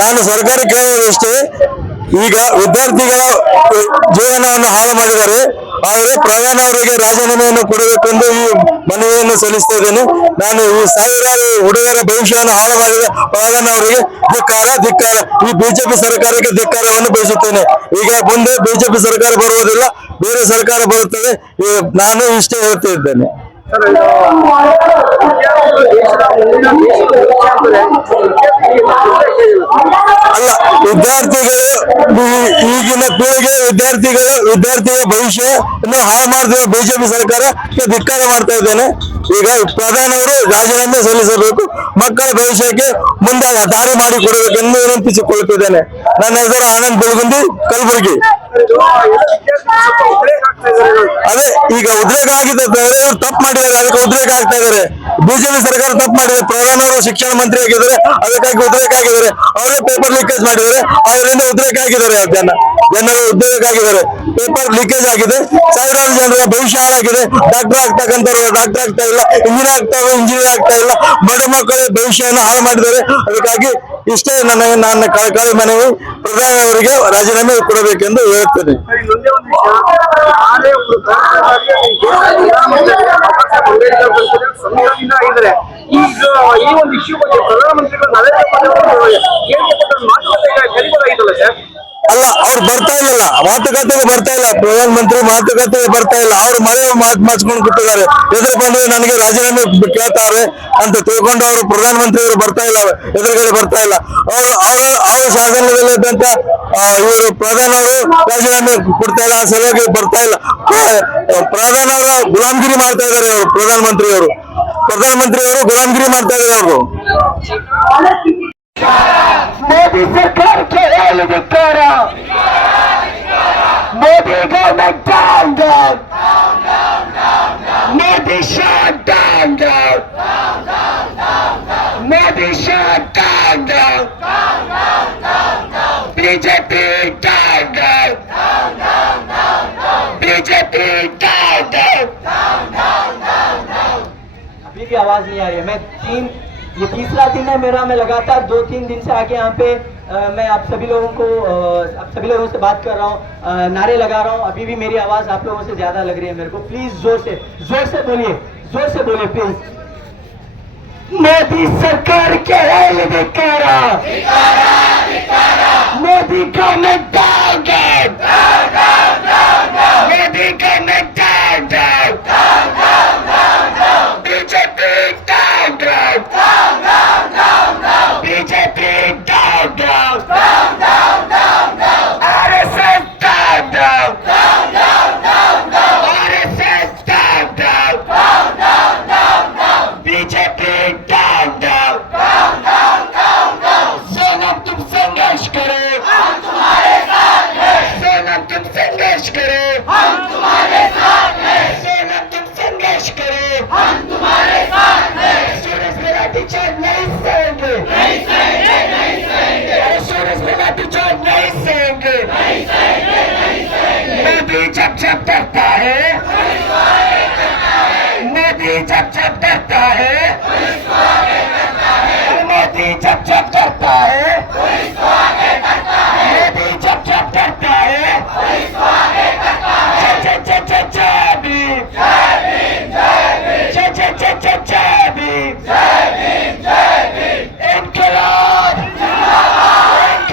ನಾನು ಸರ್ಕಾರಕ್ಕೆ ಹೇಳೋದಷ್ಟೇ, ಈಗ ವಿದ್ಯಾರ್ಥಿಗಳ ಜೀವನವನ್ನು ಹಾಳು ಮಾಡಿದ್ದಾರೆ. ಆದರೆ ಪ್ರಧಾನ ಅವರಿಗೆ ರಾಜೀನಾಮೆಯನ್ನು ಕೊಡಬೇಕೆಂದು ಈ ಮನವಿಯನ್ನು ಸಲ್ಲಿಸ್ತಾ ಇದ್ದೇನೆ. ನಾನು ಈ ಸಾವಿರಾರು ಹುಡುಗರ ಭವಿಷ್ಯವನ್ನು ಹಾಳು ಮಾಡಿದ ಪ್ರಧಾನ ಅವರಿಗೆ ಧಿಕ್ಕಾರ. ಈ ಬಿಜೆಪಿ ಸರ್ಕಾರಕ್ಕೆ ಧಿಕ್ಕಾರವನ್ನು ಬಯಸುತ್ತೇನೆ. ಈಗ ಮುಂದೆ ಬಿಜೆಪಿ ಸರ್ಕಾರ ಬರುವುದಿಲ್ಲ, ಬೇರೆ ಸರ್ಕಾರ ಬರುತ್ತದೆ. ನಾನು ಇಷ್ಟೇ ಹೇಳ್ತಾ ಇದ್ದೇನೆ. ಅಲ್ಲ, ವಿದ್ಯಾರ್ಥಿಗಳು ಈಗಿನ ಪೀಳಿಗೆ ವಿದ್ಯಾರ್ಥಿಯ ಭವಿಷ್ಯವನ್ನು ಹಾಳು ಮಾಡ್ತಿರುವ ಬಿಜೆಪಿ ಸರ್ಕಾರಕ್ಕೆ ಧಿಕ್ಕಾರ ಮಾಡ್ತಾ ಇದ್ದೇನೆ. ಈಗ ಪ್ರಧಾನವರು ರಾಜೀನಾಮೆ ಸಲ್ಲಿಸಬೇಕು, ಮಕ್ಕಳ ಭವಿಷ್ಯಕ್ಕೆ ಮುಂದೆ ದಾರಿ ಮಾಡಿಕೊಡಬೇಕೆಂದು ವಿನಂತಿಸಿಕೊಳ್ಳುತ್ತಿದ್ದೇನೆ. ನನ್ನ ಹೆಸರು ಆನಂದ್ ಬೆಳಗುಂದಿ, ಕಲಬುರಗಿ. ಅದೇ ಈಗ ಉದ್ರೇಕ ಆಗಿದೆ, ಬೇರೆಯವರು ತಪ್ಪು ಮಾಡಿದ್ದಾರೆ, ಅದಕ್ಕೆ ಉದ್ರೇಕ ಆಗ್ತಾ ಇದ್ದಾರೆ. ಬಿಜೆಪಿ ಸರ್ಕಾರ ತಪ್ಪು ಮಾಡಿದೆ. ಪ್ರಧಾನವರು ಶಿಕ್ಷಣ ಮಂತ್ರಿ ಆಗಿದ್ದಾರೆ, ಅದಕ್ಕಾಗಿ ಉದ್ರೇಕ ಆಗಿದ್ದಾರೆ. ಅವರೇ ಪೇಪರ್ ಲೀಕೇಜ್ ಮಾಡಿದ್ದಾರೆ, ಅದರಿಂದ ಉದ್ರೇಕ ಆಗಿದ್ದಾರೆ. ಜನರು ಉದ್ರೇಕ ಆಗಿದ್ದಾರೆ. ಪೇಪರ್ ಲೀಕೇಜ್ ಆಗಿದೆ, ಸಾವಿರಾರು ಜನರ ಭವಿಷ್ಯ ಹಾಳಾಗಿದೆ. ಡಾಕ್ಟರ್ ಆಗ್ತಕ್ಕಂಥವ್ರು ಡಾಕ್ಟರ್ ಆಗ್ತಾ ಇಲ್ಲ, ಇಂಜಿನಿಯರ್ ಆಗ್ತಾ ಇಲ್ಲ. ಬಡ ಮಕ್ಕಳ ಭವಿಷ್ಯವನ್ನು ಹಾಳು ಮಾಡಿದ್ದಾರೆ. ಅದಕ್ಕಾಗಿ ಇಷ್ಟೇ ನನ್ನ ಕಳಕಳಿ ಮನವಿ, ಪ್ರಧಾನಿ ಅವರಿಗೆ ರಾಜೀನಾಮೆ ಕೊಡಬೇಕೆಂದು ಹೇಳುತ್ತೇನೆ. ಈಗ ಈ ಒಂದು ಇಶ್ಯೂ ಬಗ್ಗೆ ಪ್ರಧಾನಮಂತ್ರಿಗಳು ನರೇಂದ್ರ ಮೋದಿ ಕರಿಬೋದಾಗಿತ್ತಲ್ಲ ಸರ್? ಅಲ್ಲ, ಅವ್ರು ಬರ್ತಾ ಇಲ್ಲ, ಮಾತುಕತೆಗೆ ಬರ್ತಾ ಇಲ್ಲ. ಪ್ರಧಾನ ಮಂತ್ರಿ ಮಾತುಕತೆಗೆ ಬರ್ತಾ ಇಲ್ಲ. ಅವ್ರು ಮನೆ ಮಾಚ್ಕೊಂಡು ಕೂತಿದ್ದಾರೆ. ಎದುರುಕೊಂಡು ನನಗೆ ರಾಜೀನಾಮೆ ಕೇಳ್ತಾರೆ ಅಂತ ತಿಳ್ಕೊಂಡು ಅವರು ಪ್ರಧಾನ ಮಂತ್ರಿ ಅವರು ಬರ್ತಾ ಇಲ್ಲ, ಎದುರುಗಡೆ ಬರ್ತಾ ಇಲ್ಲ. ಅವ್ರ ಶಾಸನದಲ್ಲಿದ್ದಂತ ಇವರು ಪ್ರಧಾನವರು ರಾಜೀನಾಮೆ ಕೊಡ್ತಾ ಇಲ್ಲ, ಆ ಸಲುವಾಗಿ ಬರ್ತಾ ಇಲ್ಲ. ಪ್ರಧಾನವರ ಗುಲಾಮಗಿರಿ ಮಾಡ್ತಾ ಇದ್ದಾರೆ ಅವರು. ಪ್ರಧಾನಮಂತ್ರಿ ಅವರು ಗುಲಾಮಗಿರಿ ಮಾಡ್ತಾ ಇದ್ದಾರೆ ಅವರು. मोदी सरकार के धिक्कार, Modi government down down, Modi shut down down, Modi shut down down, BJP down down, BJP down down. अभी भी आवाज नहीं आ रही है. ये तीसरा दिन है मेरा. मैं लगातार 2-3 दिन से आके यहाँ पे मैं आप सभी लोगों से बात कर रहा हूँ, नारे लगा रहा हूँ. अभी भी मेरी आवाज़ आप लोगों से ज़्यादा लग रही है मेरे को. प्लीज़ जोर से बोलिए प्लीज़. मोदी सरकार के धिक्कारा, Modi government down down, Modi government down down, BJP down down, BJP down down, RSS down down, RSS down down, BJP down down. Sonam तुम संघर्ष करो, हम तुम्हारे साथ हैं. सोनम तुम संघर्ष करो, हम तुम्हारे साथ हैं. सोनम तुम संघर्ष करो, हम तुम्हारे साथ हैं. सूरज मेरा टीचर नहीं सहेंगे, नहीं सहेंगे, नहीं सहेंगे. सूरज मेरा टीचर नहीं सहेंगे, नहीं सहेंगे, नहीं सहेंगे. मोदी जब डरता है, मोदी जब डरता है, मोदी जब डरता है, मोदी जब डरता है. जय जय जय जय भीम, जय भीम, जय जय जय जय जय भीम, जय भीम, जय भीम. इनकलाब जिंदाबाद,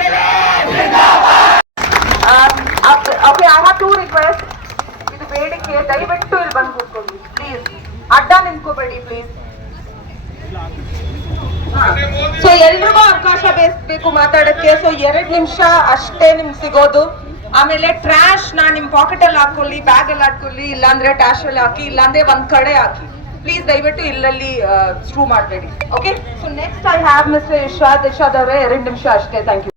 जिंदाबाद. Okay, I have two requests. ಇದು ಬೇಡಿಕೆ, ದಯವಿಟ್ಟು ಇಲ್ಲಿ ಬಂದು ಕೂತ್ಕೊಳ್ಳಿ ಪ್ಲೀಸ್. ಅಡ್ಡ ನಿಂತ್ಕೋಬೇಡಿ ಪ್ಲೀಸ್. ಸೊ ಎಲ್ರಿಗೂ ಅವಕಾಶ ಬೇಕು ಮಾತಾಡಕ್ಕೆ. ಸೊ 2 ನಿಮಿಷ ಅಷ್ಟೇ ನಿಮ್ಗೆ ಸಿಗೋದು. ಆಮೇಲೆ ಟ್ರಾಶ್ ನಿಮ್ ಪಾಕೆಟ್ ಅಲ್ಲಿ ಹಾಕೊಳ್ಳಿ, ಬ್ಯಾಗ್ ಅಲ್ಲಿ ಹಾಕೊಳ್ಳಿ, ಇಲ್ಲಾಂದ್ರೆ ಟ್ಯಾಶ್ ಅಲ್ಲಿ ಹಾಕಿ, ಇಲ್ಲಾಂದ್ರೆ ಒಂದ್ ಕಡೆ ಹಾಕಿ ಪ್ಲೀಸ್. ದಯವಿಟ್ಟು ಇಲ್ಲಲ್ಲಿ ಸ್ಟ್ರೂ ಮಾಡಬೇಡಿ. Okay, so next I have mister Irshad ಅವರೇ. 2 ನಿಮಿಷ ಅಷ್ಟೇ. Thank you.